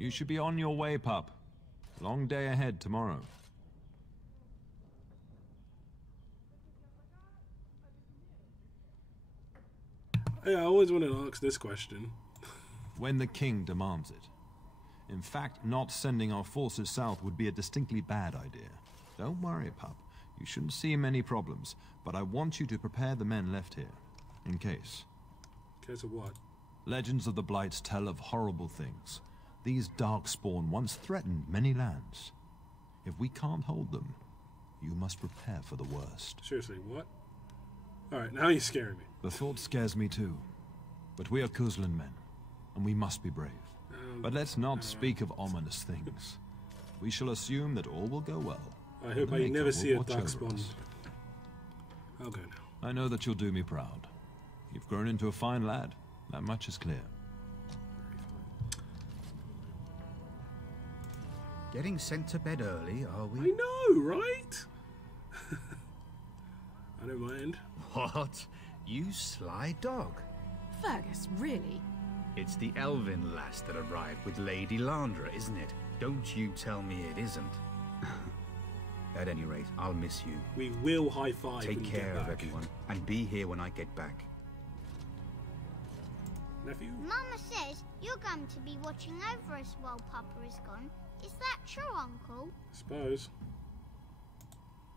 You should be on your way, pup. Long day ahead tomorrow. Hey, I always wanted to ask this question. When the king demands it. In fact, not sending our forces south would be a distinctly bad idea. Don't worry, pup. You shouldn't see many problems, but I want you to prepare the men left here. In case. In case of what? Legends of the Blights tell of horrible things. These darkspawn once threatened many lands. If we can't hold them, you must prepare for the worst. Seriously, what? Alright, now you're scaring me. The thought scares me too. But we are Cousland men, and we must be brave. But let's not speak of ominous things. We shall assume that all will go well. I hope I never see a darkspawn. I'll go now. I know that you'll do me proud. You've grown into a fine lad. That much is clear. Getting sent to bed early, are we? I know, right? I don't mind. What? You sly dog. Fergus, really? It's the elven lass that arrived with Lady Landra, isn't it? Don't you tell me it isn't. At any rate, I'll miss you. We will high-five. Take care of everyone, and be here when I get back. Nephew? Mama says you're going to be watching over us while Papa is gone. Is that true, Uncle? I suppose.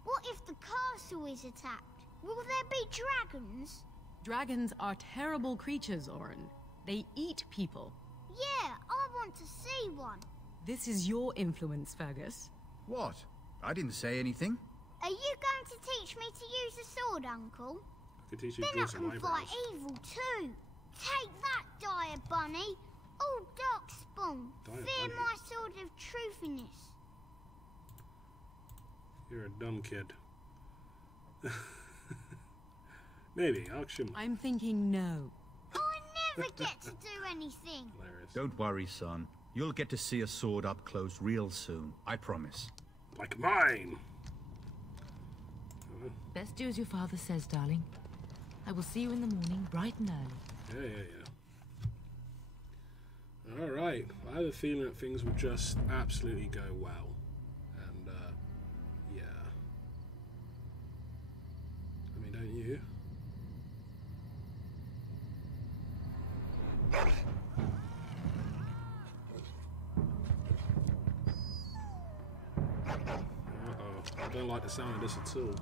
What if the castle is attacked? Will there be dragons? Dragons are terrible creatures, Orin. They eat people. Yeah, I want to see one. This is your influence, Fergus. What? I didn't say anything. Are you going to teach me to use a sword, Uncle? I can teach you Then to I draw some can fight eyebrows. evil too. Take that, dire bunny. Oh, darkspawn, Dire fear bunny? my sword of truthiness. You're a dumb kid. Maybe, I'll show him. I'm thinking no. I never get to do anything. Hilarious. Don't worry, son. You'll get to see a sword up close real soon. I promise. Like mine! Best do as your father says, darling. I will see you in the morning, bright and early. Yeah. Alright, I have a feeling that things will just absolutely go well. And, yeah. I mean, don't you? Uh-oh, I don't like the sound of this at all.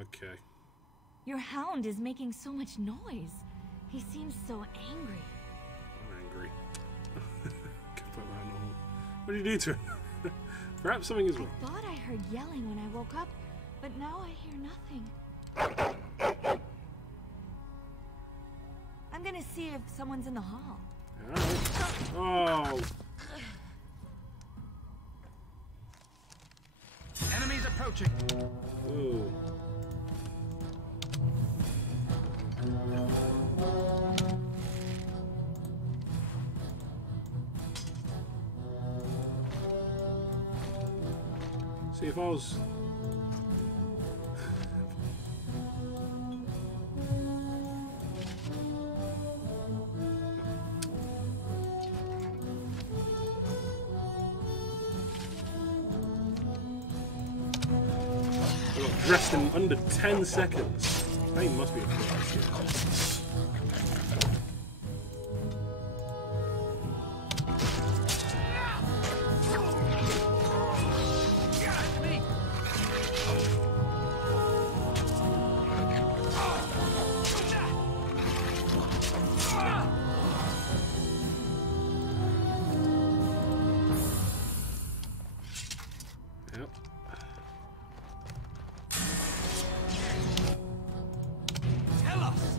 Okay. Your hound is making so much noise. He seems so angry. I'm angry. Can put that on. What did you do to him? Perhaps something is wrong. I thought I heard yelling when I woke up, but now I hear nothing. I'm gonna see if someone's in the hall. Alright. Oh! Enemies approaching. Ooh. See, if I was... I got dressed in under 10 seconds. That must be a prize. Yep. Tell us.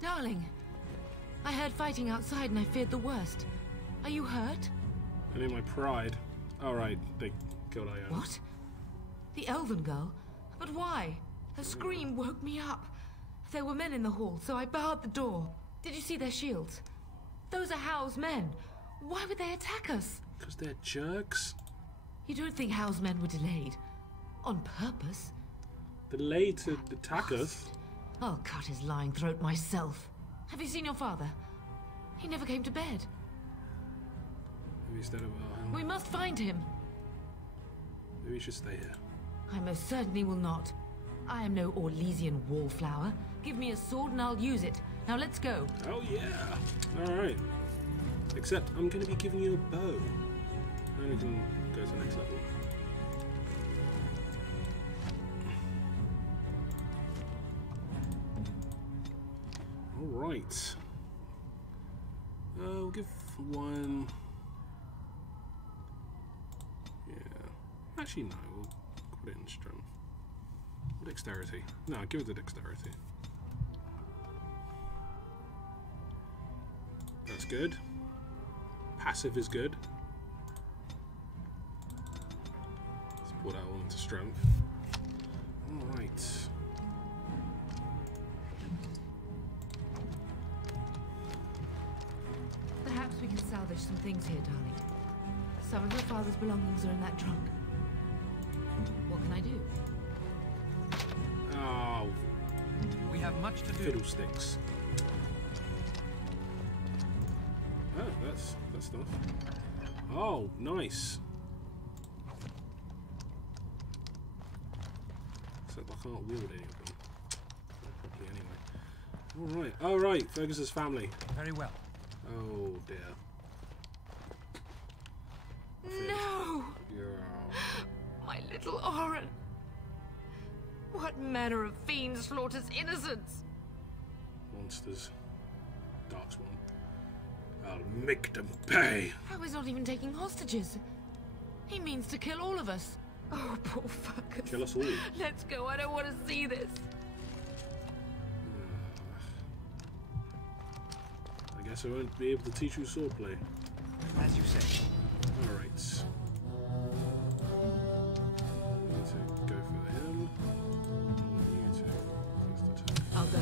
Darling, I heard fighting outside and I feared the worst. Are you hurt? I need my pride. Alright, they Killed Iona. What? The elven girl? But why? Her scream woke me up. There were men in the hall, so I barred the door. Did you see their shields? Those are Hal's men. Why would they attack us? Because they're jerks. You don't think Hal's men were delayed? On purpose? Delayed to attack us? I'll cut his lying throat myself. Have you seen your father? He never came to bed. Maybe instead of We must find him. maybe we should stay here. I most certainly will not. I am no Orlesian wallflower. Give me a sword and I'll use it. Now let's go. Oh yeah! Alright. Except I'm going to be giving you a bow. And we can go to the next level. Alright. We'll give one... Yeah. Actually no, we'll put it in strength. Dexterity. No, give it the dexterity. That's good. Passive is good. Let's put that all into strength. Alright. Perhaps we can salvage some things here, darling. Some of your father's belongings are in that trunk. What can I do? Oh, We have much to do. fiddlesticks. Oh, that's stuff. Oh, nice. Except I can't wield any of them. Properly anyway. Alright, alright, Fergus's family. Very well. Oh dear. No! Yeah. My little Oren! What manner of fiend slaughters innocents? Monsters. Darkspawn. I'll make them pay. How is not even taking hostages? He means to kill all of us. Oh, poor Fergus. Kill us all. Let's go, I don't want to see this. I guess I won't be able to teach you swordplay. As you say. Alright. Need to go for him. You two. First attack. I'll go.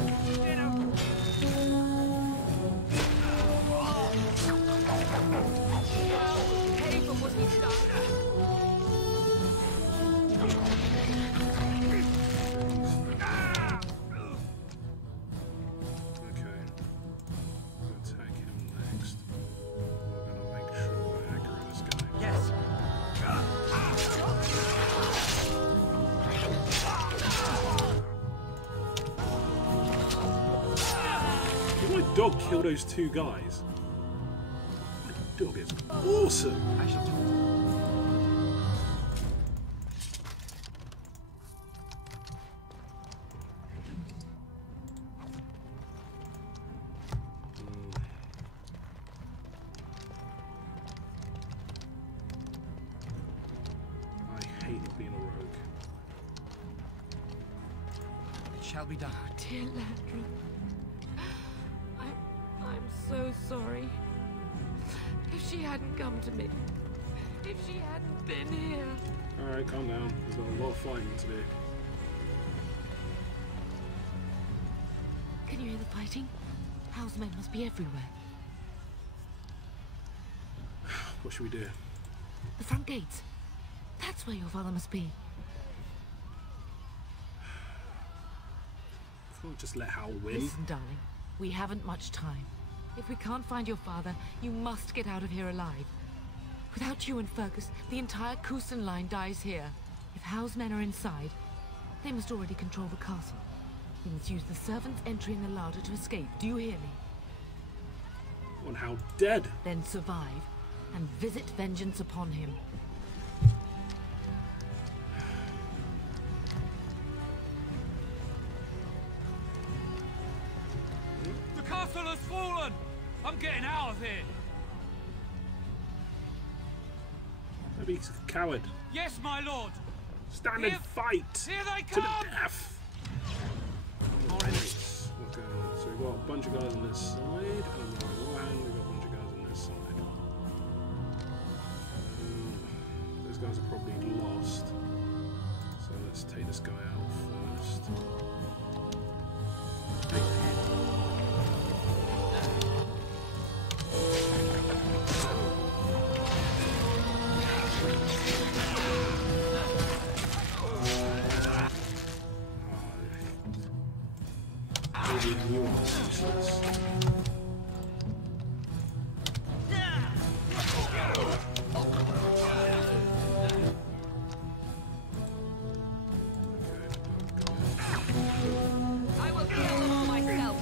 I'll pay for what he's done. Okay. We'll attack him next. We're gonna make sure we're aggro this guy. Yes. Did my dog kill those two guys? My dog is awesome! I shall do. I hate being a rogue. It shall be done. Dear Landra, I'm so sorry. If she hadn't come to me, if she hadn't been here. Alright, calm down. We've got a lot of fighting to do. Can you hear the fighting? Hal's men must be everywhere. What should we do? The front gates. That's where your father must be. Can't just let Hal win. Listen, darling, we haven't much time. If we can't find your father, you must get out of here alive. Without you and Fergus, the entire Cousland line dies here. If Hal's men are inside, they must already control the castle. We must use the servants entering the larder to escape. Do you hear me? Want Hal dead? Then survive and visit vengeance upon him. The castle has fallen! I'm getting out of here! Maybe he's a coward. Yes, my lord! Stand Here- and fight! Here they To the come! death! Alright, what's going on? So we've got a bunch of guys on this side, and on the other hand, we've got a bunch of guys on this side. these guys are probably lost. So let's take this guy out first. I will kill them all myself.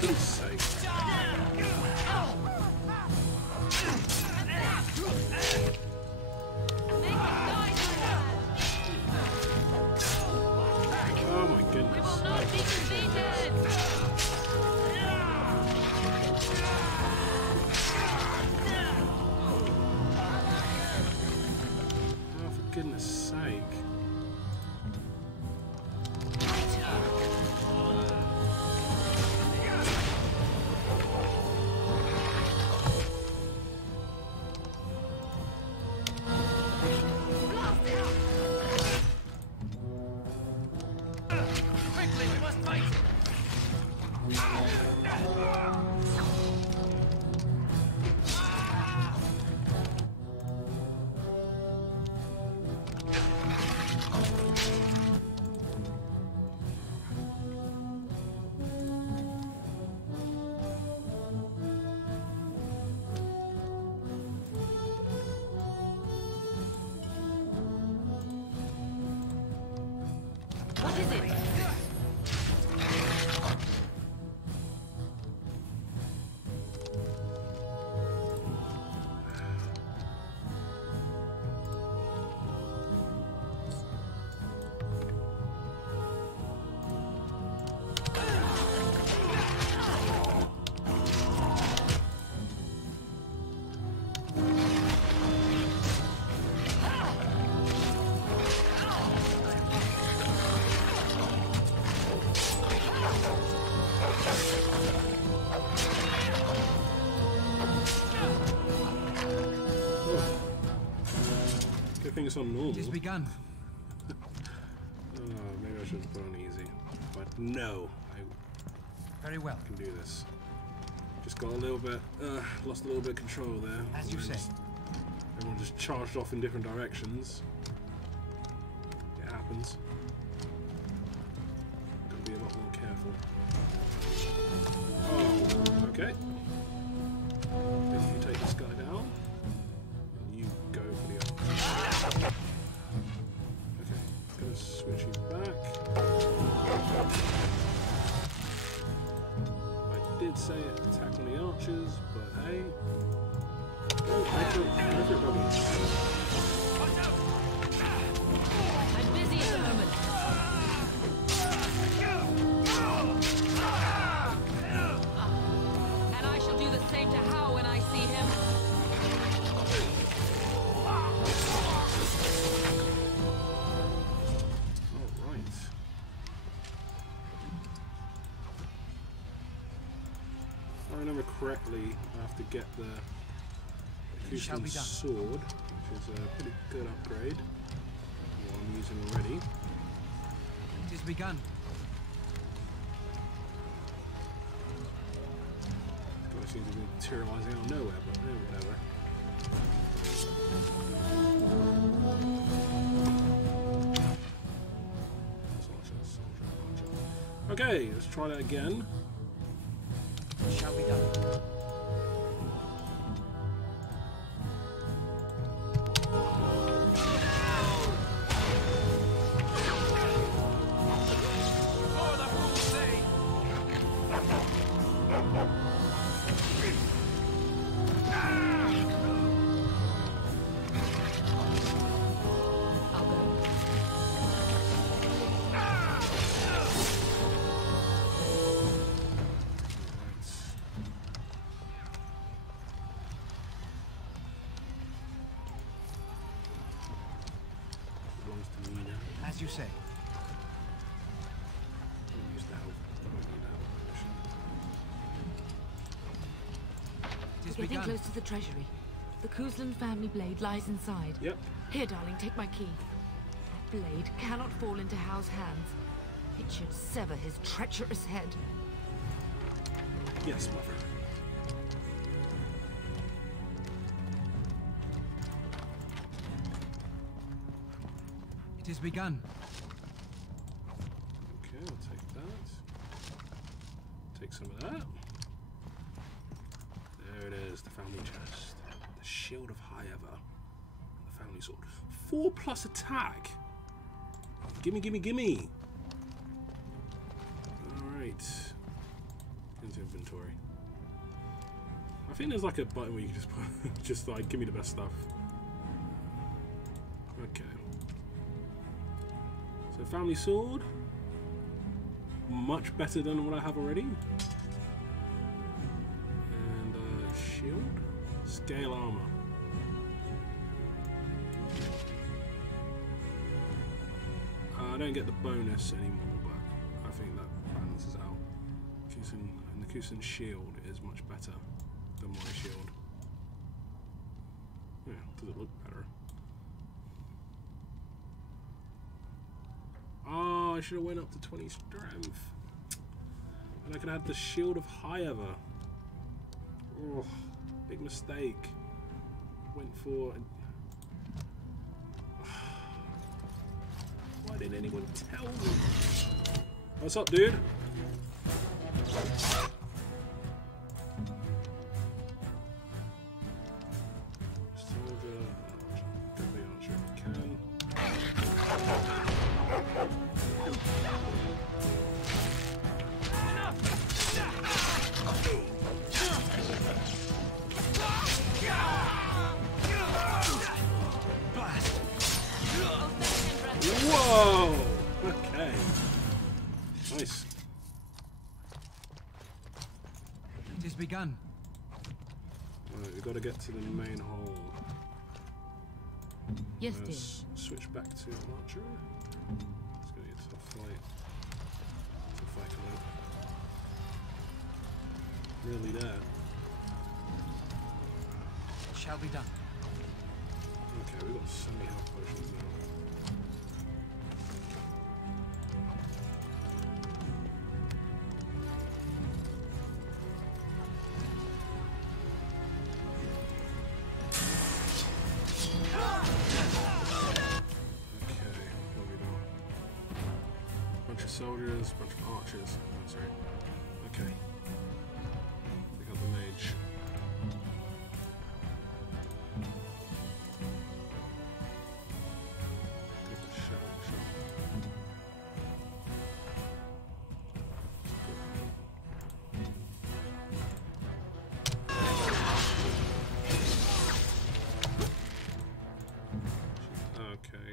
Goodness sake. Oh my goodness. Will not be defeated. Oh, for goodness sake. Quickly, we must fight! What is it? Good thing it's on normal. It has begun. Maybe I should have put on easy. But no, I Very well. can do this. Just got a little bit, lost a little bit of control there. As And you then say. Everyone just charged off in different directions. It happens. Gotta be a lot more careful. Oh, okay. If you take this guy down, and you go for the other. Okay, gonna switch you back. I did say attack on the archers, but hey. Oh, go for it, Bobby. I'm busy at the moment. And I shall do the same to Hao when I see him. Alright. If I remember correctly, I have to get the Shall Cousland be done. sword, which is a pretty good upgrade. What I'm using already. It has begun. This guy seems to be materializing out of nowhere, but whatever. Soldier. Okay, let's try that again. It shall be done. For the fool's sake! I'll go. Belongs to me now. As you say. getting close to the treasury. The Cousland family blade lies inside. Yep. Here, darling, take my key. That blade cannot fall into Hal's hands. It should sever his treacherous head. Yes, mother. It has begun. Okay, I'll take that. Take some of that. There it is, the family chest. The Shield of High Ever. The family sword. 4+ attack. Gimme, gimme, gimme. Alright. Into inventory. I think there's like a button where you can just put, just like, give me the best stuff. Okay. So family sword. Much better than what I have already. And shield. Scale armor. I don't get the bonus anymore, but I think that balances out. And the Cousland shield is much better than my shield. Yeah, does it look better? Oh, I should have went up to 20 strength. And I could have the Shield of High Ever. Oh, big mistake. Went for... Why didn't anyone tell me? What's up, dude? Soldier. Get the archer if you can. Whoa! Okay. Nice. It has begun. Alright, we've got to get to the main hole. Yes, dear. Switch back to an archer. Let's go get to a fight. It's a fight coming up. Nearly there. It shall be done. Okay, we've got so many health potions now. Soldiers, bunch of archers. Oh, sorry. Okay. They got the mage. Get the shattering shot. Okay.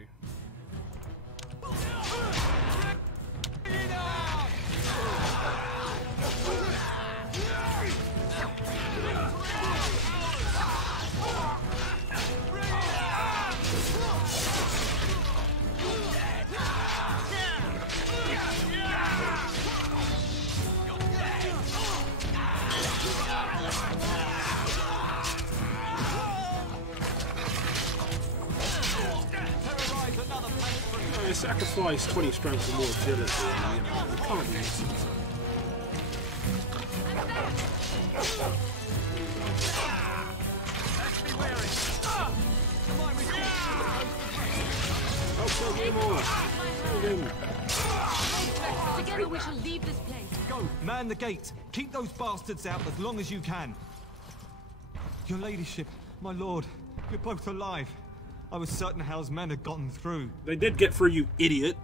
I sacrifice 20 strength for more agility, you know, you can't use it. Oh, so many more! Together we shall leave this place. Go, man the gates. Keep those bastards out as long as you can. Your ladyship, my lord, you're both alive. I was certain Hal's men had gotten through. They did get through, you idiot!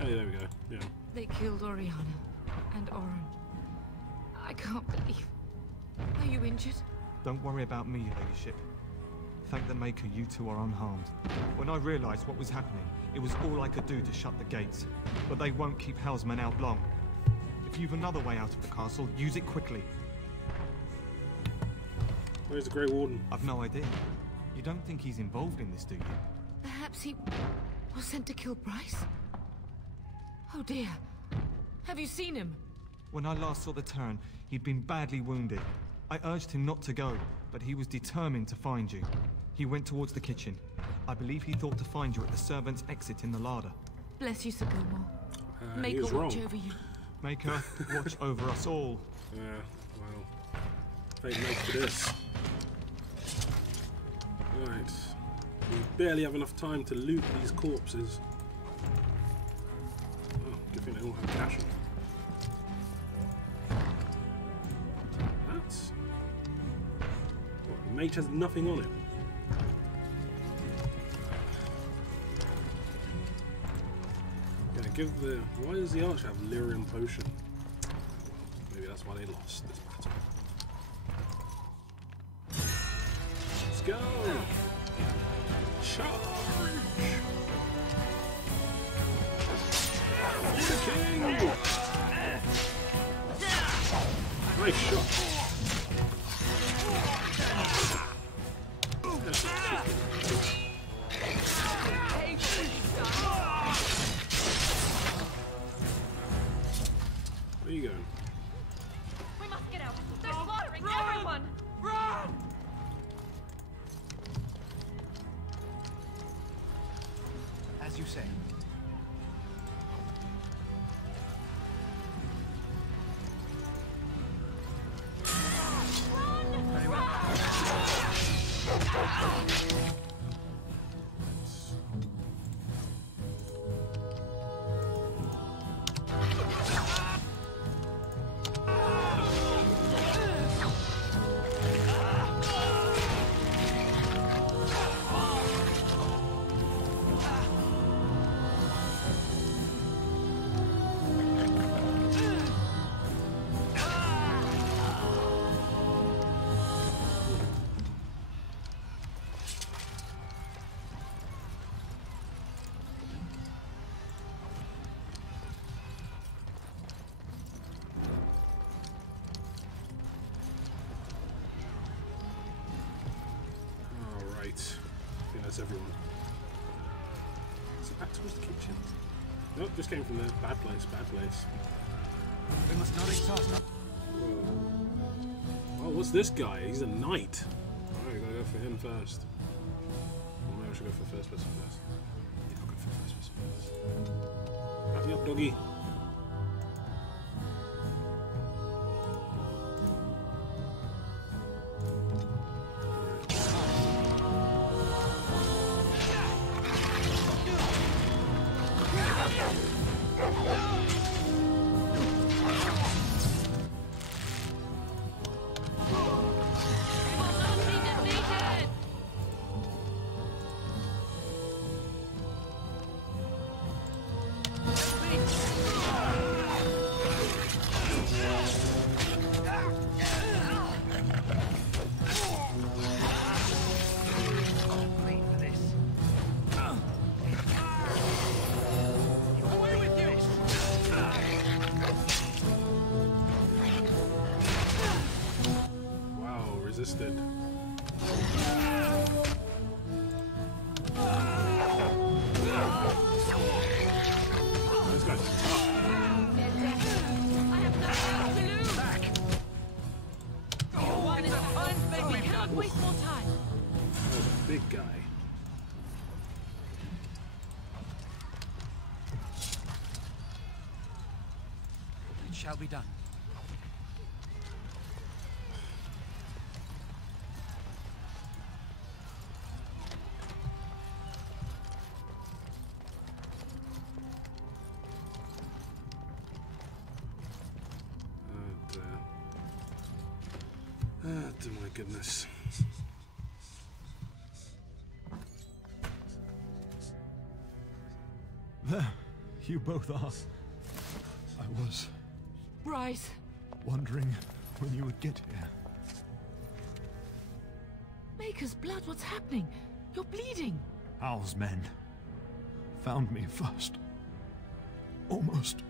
Oh, there we go, yeah. They killed Oriana and Oren. I can't believe. Are you injured? Don't worry about me, your ladyship. Thank the Maker you two are unharmed. When I realized what was happening, it was all I could do to shut the gates. But they won't keep Hal's men out long. If you've another way out of the castle, use it quickly. Where's the Grey Warden? I've no idea. You don't think he's involved in this, do you? Perhaps he was sent to kill Bryce? Oh dear. Have you seen him? When I last saw the Turn, he'd been badly wounded. I urged him not to go, but he was determined to find you. He went towards the kitchen. I believe he thought to find you at the servants' exit in the larder. Bless you, Sir Gilmore. He Make her was watch wrong. over you. Make her watch over us all. Yeah, well, fate makes for this. Right, we barely have enough time to loot these corpses. Oh, good thing they all have cash on. That's... What, the mage has nothing on it. Yeah, give the... Why does the archer have lyrium potion? Maybe that's why they lost this battle. Let's go! Charge! For the king! Nice shot. Where are you going? We must get out. They're slaughtering everyone! Run! As you say. Very well. That's everyone. Is it back towards the kitchen? Nope, just came from there. Bad place, bad place. We must not exhaust. Whoa. Oh, what's this guy? He's a knight. Alright, gotta go for him first. Or maybe I should go for the first person first. Yeah, I'll go for the first person first. Back me up, doggy. Resisted. This guy's tough. We can't waste more time. That was a big guy. It shall be done. Oh my goodness. There, you both are. I was Bryce, wondering when you would get here. Maker's blood, what's happening? You're bleeding. Hal's men found me first. Almost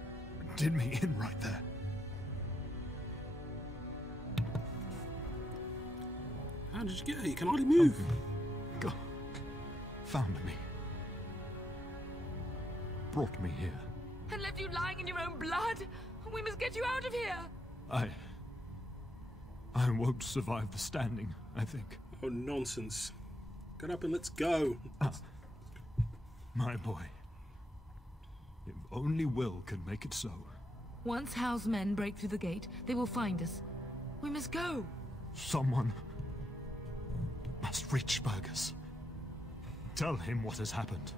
did me in right there. How did you get here? You can hardly move. God found me. Brought me here. And left you lying in your own blood? We must get you out of here. I won't survive the standing, I think. Oh, nonsense. Get up and let's go. My boy. If only Will could make it so. Once Howe's men break through the gate, they will find us. We must go. Someone must reach Fergus. Tell him what has happened.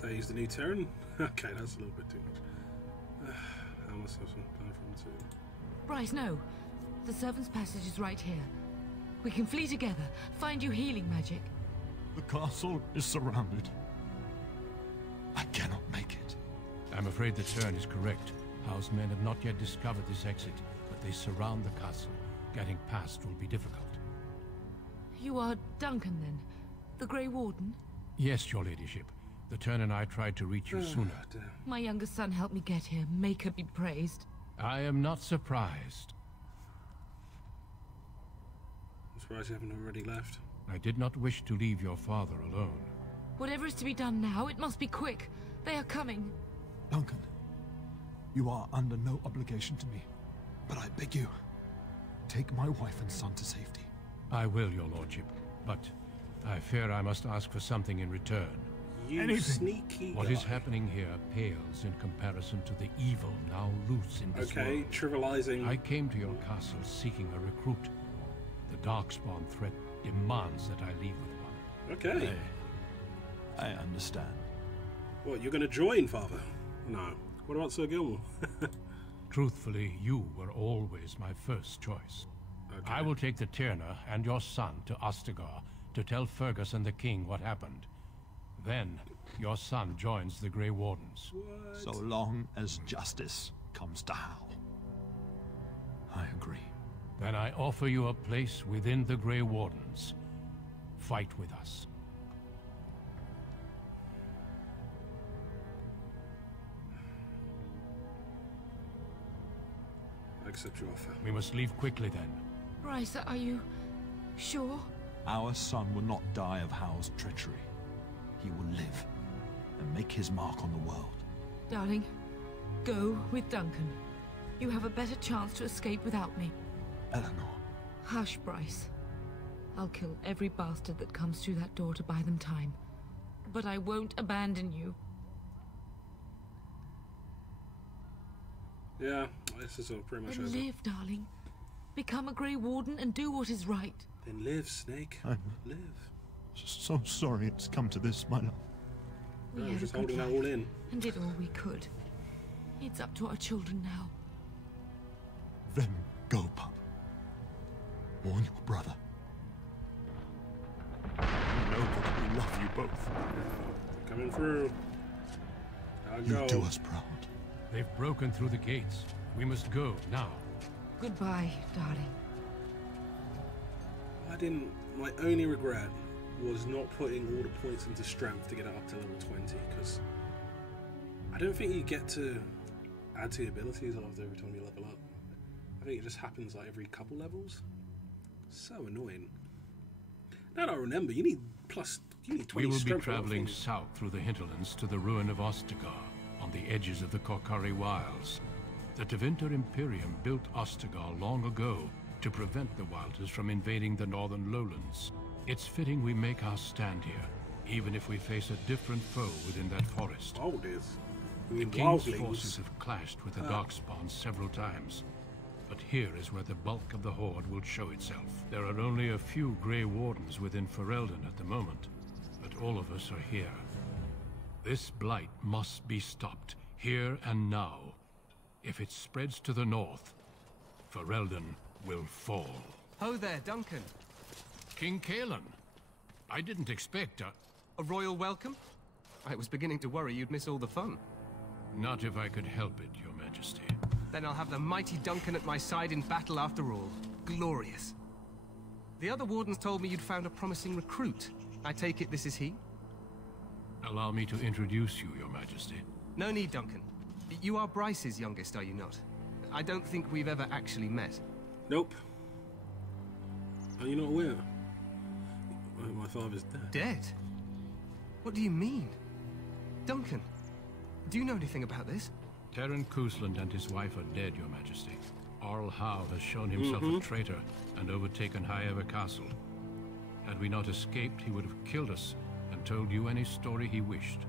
They use the new Terran? Okay, that's a little bit too much. I must have some time for him too. Bryce, no. The servant's passage is right here. We can flee together, find you healing magic. The castle is surrounded. I cannot make it. I'm afraid the turn is correct. Howe's men have not yet discovered this exit, but they surround the castle. Getting past will be difficult. You are Duncan, then? The Grey Warden? Yes, your ladyship. The turn and I tried to reach you sooner. My youngest son helped me get here. Make her be praised. I am not surprised. I'm surprised you haven't already left. I did not wish to leave your father alone. Whatever is to be done now, it must be quick. They are coming. Duncan, you are under no obligation to me, but I beg you, take my wife and son to safety. I will, your lordship, but I fear I must ask for something in return. You sneaky What guy. is happening here pales in comparison to the evil now loose in this Okay, world. trivializing. I came to your castle seeking a recruit. The darkspawn threat demands that I leave with one. Okay. I understand. What, you're going to join, Father? No. What about Sir Gilmore? Truthfully, you were always my first choice. Okay. I will take the Tyrna and your son to Ostagar to tell Fergus and the king what happened. Then, your son joins the Grey Wardens. What? So long as justice comes to Hal. I agree. Then I offer you a place within the Grey Wardens. Fight with us. I accept your offer. We must leave quickly then. Bryce, are you sure? Our son will not die of Hal's treachery. He will live and make his mark on the world. Darling, go with Duncan. You have a better chance to escape without me. Eleanor. Hush, Bryce. I'll kill every bastard that comes through that door to buy them time. But I won't abandon you. Yeah, this is all pretty much Then over. live, darling. Become a Grey Warden and do what is right. Then live, Snake. I'm Live. so sorry it's come to this, my love. We I had was a just good holding that life all in. and did all we could. It's up to our children now. Then go, pup. Warn your brother. You know that we love you both. Coming through. I'll You go. do us proud. They've broken through the gates. We must go now. Goodbye, darling. My only regret was not putting all the points into strength to get it up to level 20, because I don't think you get to add to your abilities after every time you level up. I think it just happens like every couple levels. So annoying. Now that I remember, you need 20 We will be strength for traveling things. south through the hinterlands to the ruin of Ostagar, on the edges of the Korkari Wilds. The Tevinter Imperium built Ostagar long ago to prevent the Wilders from invading the northern lowlands. It's fitting we make our stand here, even if we face a different foe within that forest. Wild is. I The mean, King's wildlings. forces have clashed with the Darkspawn several times, but here is where the bulk of the Horde will show itself. There are only a few Grey Wardens within Ferelden at the moment, but all of us are here. This blight must be stopped, here and now. If it spreads to the north, Ferelden will fall. Ho there, Duncan. King Cousland, I didn't expect A royal welcome? I was beginning to worry you'd miss all the fun. Not if I could help it, Your Majesty. Then I'll have the mighty Duncan at my side in battle after all. Glorious. The other wardens told me you'd found a promising recruit. I take it this is he? Allow me to introduce you, Your Majesty. No need, Duncan. You are Bryce's youngest, are you not? I don't think we've ever actually met. Nope. Are you not aware? My father's dead. Dead? What do you mean? Duncan, do you know anything about this? Terran Cousland and his wife are dead, Your Majesty. Arl Howe has shown himself a traitor and overtaken Highever Castle. Had we not escaped, he would have killed us and told you any story he wished.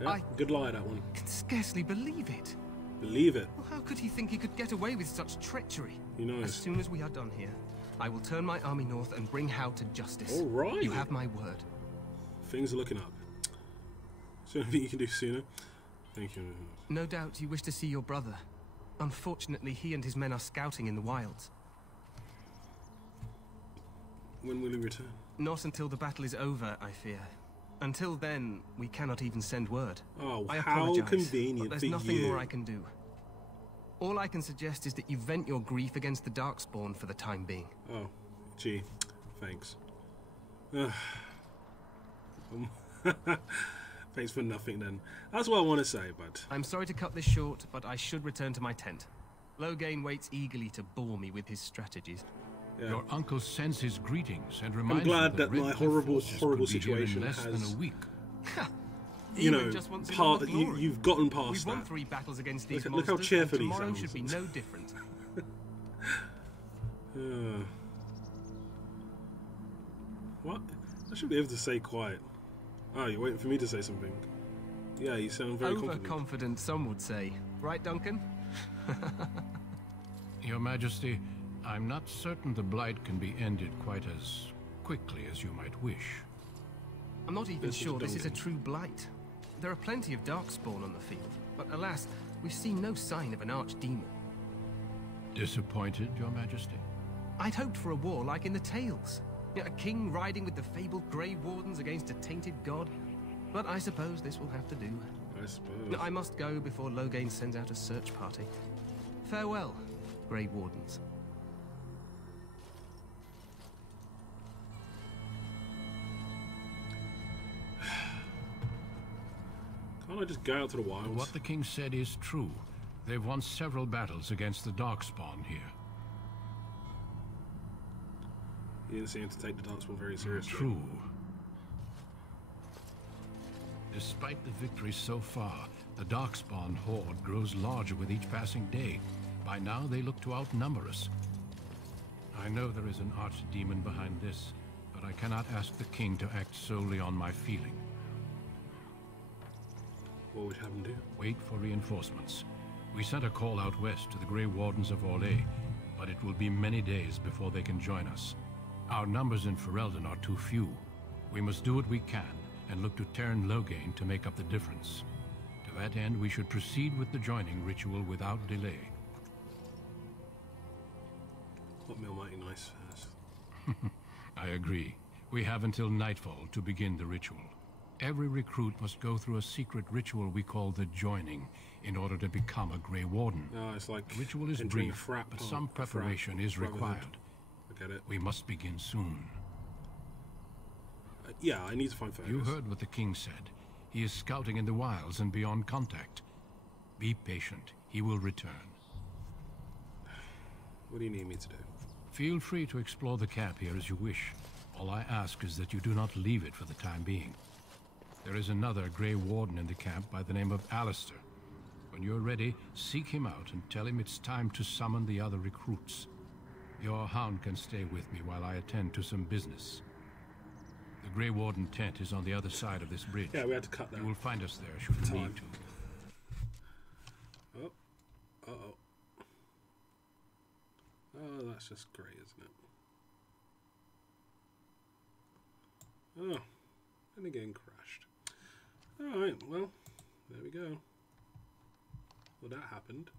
Yeah, good lie, that one. I can scarcely believe it. Believe it. Well, how could he think he could get away with such treachery? He knows. As soon as we are done here, I will turn my army north and bring Howe to justice. All right. You have my word. Things are looking up. Is there anything you can do sooner? Thank you. No doubt you wish to see your brother. Unfortunately, he and his men are scouting in the wilds. When will he return? Not until the battle is over, I fear. Until then, we cannot even send word. Oh, I how apologize, convenient but for there's nothing you. more I can do. All I can suggest is that you vent your grief against the darkspawn for the time being. Oh, gee, thanks. Thanks for nothing then. That's what I want to say, but... I'm sorry to cut this short, but I should return to my tent. Loghain waits eagerly to bore me with his strategies. Yeah. Your uncle sends his greetings and reminds I'm glad you that my Red horrible forces could be here situation in less has... than a week. You know, just wants it all the glory. you've gotten past We've that. won 3 battles against these Look how monsters, cheerful and he tomorrow sounds. should be no different. What? I should be able to say quiet. Oh, you're waiting for me to say something. Yeah, you sound very confident. Overconfident, some would say. Right, Duncan? Your Majesty, I'm not certain the Blight can be ended quite as quickly as you might wish. I'm not even This is sure this is a Duncan. true blight. There are plenty of darkspawn on the field, but alas, we've seen no sign of an archdemon. Disappointed, Your Majesty? I'd hoped for a war like in the tales. A king riding with the fabled Grey Wardens against a tainted god. But I suppose this will have to do. I suppose. I must go before Loghain sends out a search party. Farewell, Grey Wardens. Can't I just go out to the wilds? What the king said is true. They've won several battles against the darkspawn here. You didn't seem to take the darkspawn very seriously. True. Despite the victory so far, the darkspawn horde grows larger with each passing day. By now, they look to outnumber us. I know there is an archdemon behind this, but I cannot ask the king to act solely on my feeling. What would you have him do? Wait for reinforcements. We sent a call out west to the Grey Wardens of Orlais, but it will be many days before they can join us. Our numbers in Ferelden are too few. We must do what we can and look to turn Loghain to make up the difference. To that end, we should proceed with the joining ritual without delay. Hot meal mighty nice first. I agree. We have until nightfall to begin the ritual. Every recruit must go through a secret ritual we call the joining in order to become a Grey Warden. No, it's like The ritual is entering a brief, frat but part, some a frat preparation is brotherhood. required. I get it. We must begin soon. Yeah, I need to find Fergus. You heard what the king said. He is scouting in the wilds and beyond contact. Be patient. He will return. What do you need me to do? Feel free to explore the camp here as you wish. All I ask is that you do not leave it for the time being. There is another Grey Warden in the camp by the name of Alistair. When you're ready, seek him out and tell him it's time to summon the other recruits. Your hound can stay with me while I attend to some business. The Grey Warden tent is on the other side of this bridge. Yeah, we had to cut that. You will find us there should you need to. Oh. Uh-oh. Oh, that's just great, isn't it? Oh. And again crashed. Alright, well, there we go. Well, that happened.